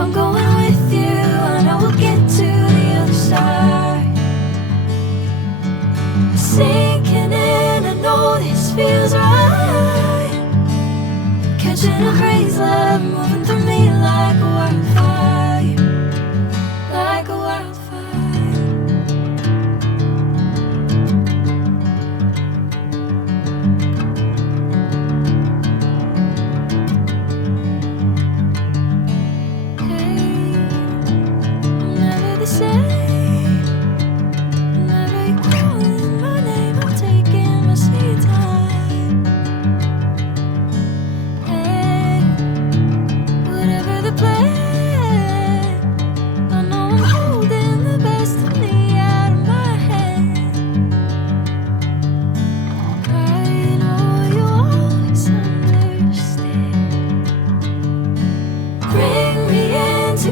I'm going with you, I know we'll get to the other side. Sinking in, I know this feels right. Catching a crazy love, moving through me like a wildfire, like a wildfire.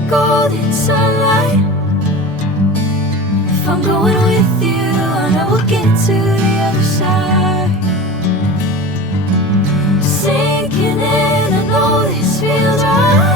Golden sunlight. If I'm going with you, I know we'll get to the other side. Sinking in, I know this feels right.